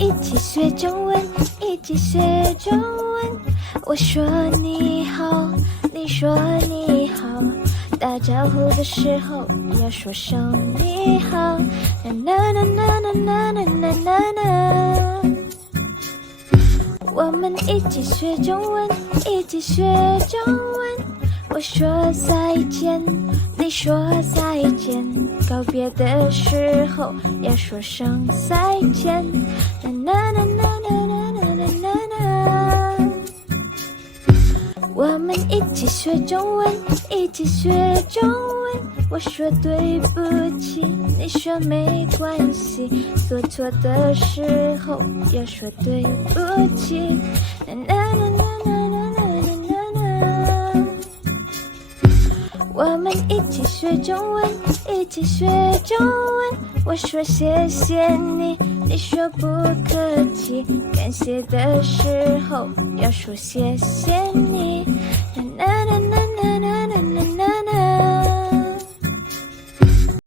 一起学中文，一起学中文。我说你好，你说你好，打招呼的时候要说声你好。啦啦啦啦啦啦啦啦啦。我们一起学中文，一起学中文。我说再见，你说再见，告别的时候要说声再见。啦啦啦啦啦啦啦啦啦。我们一起学中文，一起学中文。我说对不起，你说没关系，做错的时候要说对不起。啦啦啦啦啦啦啦啦。我们一起学中文，一起学中文。我说谢谢你，你说不客气，感谢的时候要说谢谢你。